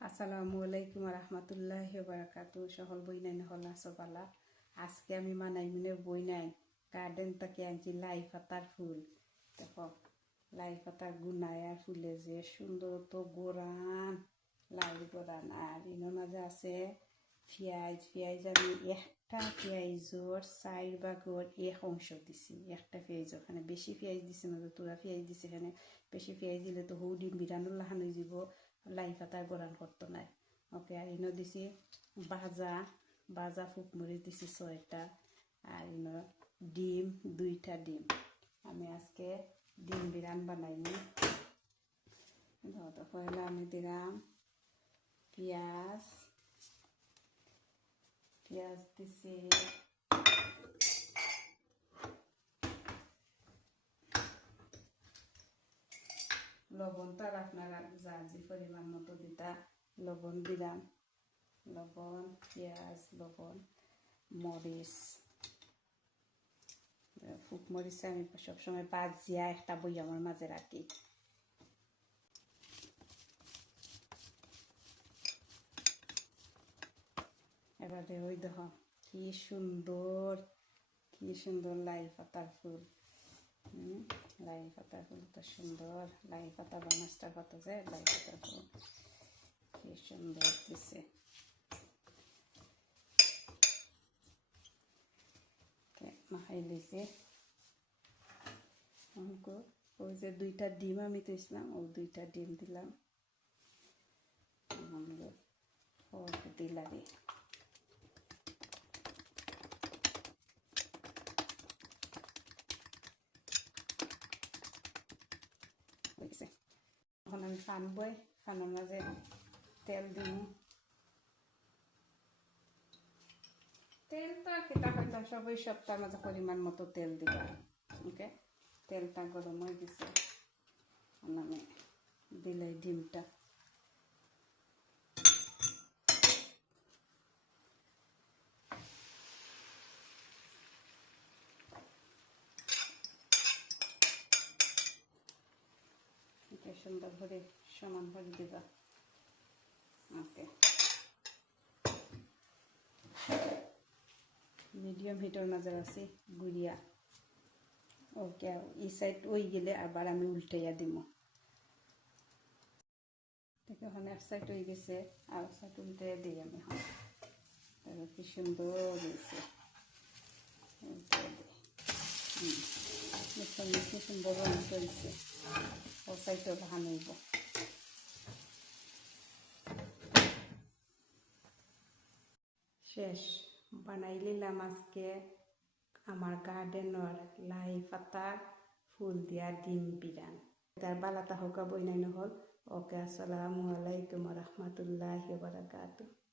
আসসালামু আলাইকুম রহমতুল্লাহি বারাকাতু সকল বই নাই নহল আসবালা আজকে আমি মানাইমিনের বই নাই গার্ডেন থেকে আনছি লাই পাতার ফুল দেখো লাই পাতার গুনায় আর ফুলে যে সুন্দর তো গোরান লাই গোরান আর ইনোর মাঝে আছে পেঁয়াজ আমি একটা পেঁয়াজর চার ভাগর এক অংশ দিছি একটা পেঁয়াজ ওখানে বেশি পেঁয়াজ দিছে না তোরা পেঁয়াজ দিছে এখানে বেশি পেঁয়াজ দিলে তো হৌ ডিম বিরানুল্লাহ হয়ে যাব লাই পাতা গোরান করতো নাই ওকে আর ইনো দিছি বাজা ফুকমরিচ দিছি 6টা আর ইনো ডিম 2টা ডিম আমি আজকে ডিম বিরান বানাইনি তো পয়লা আমি দিলাম পেঁয়াজ দিছি লবণ তো আর আপনারা যা যে পরিমাণ মতো দিতা লবণ দিলাম লবণ পেঁয়াজ লবণ মরিচ ফুক মরিচ আমি সবসময় বাজিয়া একটা বইয়ামের মাঝে রাখি এবারে ওই দেখো কি সুন্দর লাই পাতার ফুল লাই পাতার ফুল তো সুন্দর লাই পাতা বা মাস্টার পাতা যে লাই পাতার ফুল কি সুন্দর দিছে মাখাই লইছে ওই যে 2টা ডিম আমি দিয়েছিলাম ওই 2টা ডিম দিলাম দিলাম এখন আমি ফানবই ফানোর মাঝে তেল দিব তেল তো আর কিতা হইতাম সবই সপ্তাহের মাঝে পরিমাণ মতো তেল দিবা ওকে তেলটা গরম হয়ে গেছে আমি দিলাই ডিমটা সুন্দর করে সমান করে দিবা ওকে মিডিয়াম হিটের মাঝে আছে গুড়িয়া ওকে এই সাইড ওই গেলে আবার আমি উল্টাইয়া দিব দেখো এখন এক সাইড হয়ে গেছে আর সাইড উল্টাইয়া দিই আমি এখন কি সুন্দর হয়েছে সুন্দর হয়েছে ও সাইডও ভালো হইব শেষ বানাই নিলাম আজকে আমার গার্ডেনের লাই পাতার ফুল দিয়া ডিম বিরান তার বালাতা হোকা বই নাই নহল ওকে আসসালামু আলাইকুম রহমতুল্লাহি বারাকাতুহু।